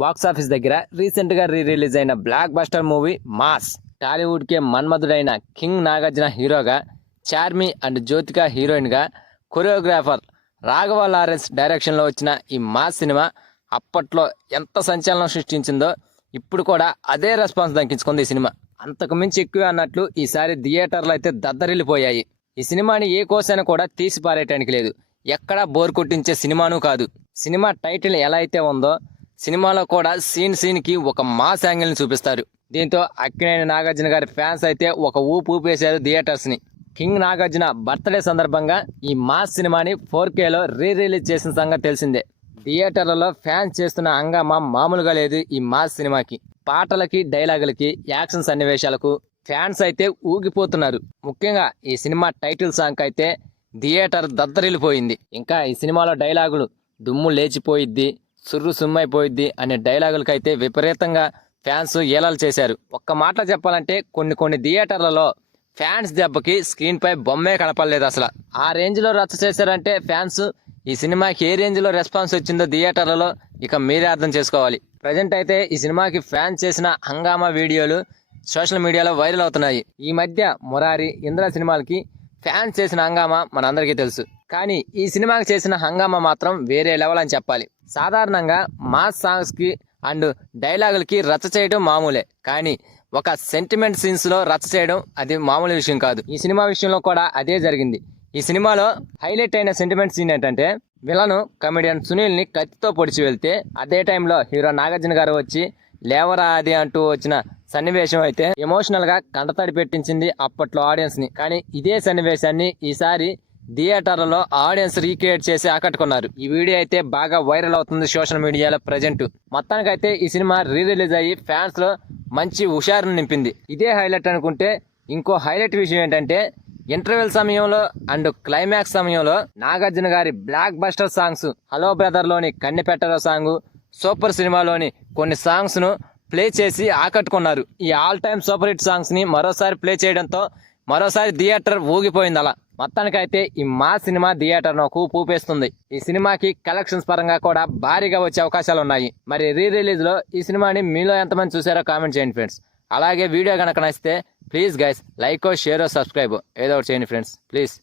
Box office దగ్గర recent గా release అయిన blockbuster movie Mass. Tollywood కే మన్మధుడైన కింగ్ నాగార్జున హీరోగా, చార్మి అండ్ జ్యోతిక హీరోయిన్ గా, కొరియోగ్రాఫర్ రాఘవ లారెన్స్ డైరెక్షన్ లో వచ్చిన ఈ మాస్ సినిమా అప్పట్లో ఎంత సంచలనం సృష్టించిందో ఇప్పుడు కూడా అదే రెస్పాన్స్ దక్కించుకుంది ఈ సినిమా. అంతకు మించి ఎక్కువ అన్నట్లు ఈసారి థియేటర్లు అయితే దద్దరిల్లిపోయాయి. ఈ సినిమాని ఏ కోసైనా కూడా తీసి పారేయటానికి లేదు. ఎక్కడా బోర్ కొట్టించే సినిమాను కాదు. సినిమా టైటిల్ ఎలా అయితే ఉందో సినిమాలో కూడా సీన్ కి ఒక మాస్ యాంగిల్ ని చూపిస్తారు. దీంతో అక్కినేని నాగార్జున గారి ఫ్యాన్స్ అయితే ఒక ఊపేశారు థియేటర్స్ ని. కింగ్ నాగార్జున బర్త్డే సందర్భంగా ఈ మాస్ సినిమాని 4K లో రిలీజ్ చేసిన సంగతి తెలిసిందే. థియేటర్లలో ఫ్యాన్స్ చేస్తున్న హంగామా మామూలుగా లేదు. ఈ మాస్ సినిమాకి పాటలకి, డైలాగులకి, యాక్షన్ సన్నివేశాలకు ఫ్యాన్స్ అయితే ఊగిపోతున్నారు. ముఖ్యంగా ఈ సినిమా టైటిల్ సాంగ్ అయితే థియేటర్ దద్దరిల్లిపోయింది. ఇంకా ఈ సినిమాలో డైలాగులు దుమ్ము లేచిపోయిద్ది, సుర్రు సుమ్మైపోయిద్ది అనే డైలాగులకైతే విపరీతంగా ఫ్యాన్స్ ఏలాలు చేశారు. ఒక్క మాటలో చెప్పాలంటే కొన్ని థియేటర్లలో ఫ్యాన్స్ దెబ్బకి స్క్రీన్ పై బొమ్మే కనపడలేదు అసలు. ఆ రేంజ్ లో రచ్చ చేశారంటే ఫ్యాన్స్. ఈ సినిమాకి ఏ రేంజ్ లో రెస్పాన్స్ వచ్చిందో థియేటర్లలో ఇక మీరే అర్థం చేసుకోవాలి. ప్రజెంట్ అయితే ఈ సినిమాకి ఫ్యాన్స్ చేసిన హంగామా వీడియోలు సోషల్ మీడియాలో వైరల్ అవుతున్నాయి. ఈ మధ్య మురారి, ఇంద్ర సినిమాలకి ఫ్యాన్స్ చేసిన హంగామా మనందరికీ తెలుసు. కానీ ఈ సినిమాకి చేసిన హంగామా మాత్రం వేరే లెవెల్ అని చెప్పాలి. సాధారణంగా మాస్ సాంగ్స్ కి అండ్ డైలాగులకి రచ్చ చేయడం మామూలే, కానీ ఒక సెంటిమెంట్ సీన్స్ లో రచ్చ చేయడం అది మామూలు విషయం కాదు. ఈ సినిమా విషయంలో కూడా అదే జరిగింది. ఈ సినిమాలో హైలైట్ అయిన సెంటిమెంట్ సీన్ ఏంటంటే విలను కమెడియన్ సునీల్ ని కత్తితో పొడిచి వెళ్తే అదే టైంలో హీరో నాగార్జున గారు వచ్చి లేవరా అది అంటూ వచ్చిన సన్నివేశం అయితే ఎమోషనల్ గా కంటతడి పెట్టించింది అప్పట్లో ఆడియన్స్ ని. కానీ ఇదే సన్నివేశాన్ని ఈసారి థియేటర్లలో ఆడియన్స్ రీక్రియేట్ చేసి ఆకట్టుకున్నారు. ఈ వీడియో అయితే బాగా వైరల్ అవుతుంది సోషల్ మీడియాలో ప్రజెంట్. మొత్తానికైతే ఈ సినిమా రిలీజ్ అయ్యి ఫ్యాన్స్ లో మంచి హుషారును నింపింది. ఇదే హైలైట్ అనుకుంటే ఇంకో హైలైట్ విషయం ఏంటంటే ఇంటర్వెల్ సమయంలో అండ్ క్లైమాక్స్ సమయంలో నాగార్జున గారి block buster songs, hello brother లోని కన్నెపెట్టరో సాంగ్, సూపర్ సినిమాలోని కొన్ని సాంగ్స్ ను ప్లే చేసి ఆకట్టుకున్నారు. ఈ all time super hit songs ని మరోసారి ప్లే చేయడంతో మరోసారి థియేటర్ ఊగిపోయింది. అలా మొత్తానికైతే ఈ మా సినిమా థియేటర్ ను ఊపేస్తుంది. ఈ సినిమాకి కలెక్షన్స్ పరంగా కూడా భారీగా వచ్చే అవకాశాలు ఉన్నాయి. మరి రిలీజ్ లో ఈ సినిమాని మీలో ఎంతమంది చూసారో కామెంట్ చేయండి ఫ్రెండ్స్. అలాగే వీడియో కనుక నచ్చితే please guys like, share, subscribe ఏదో ఒకటి చేయండి ఫ్రెండ్స్ ప్లీజ్.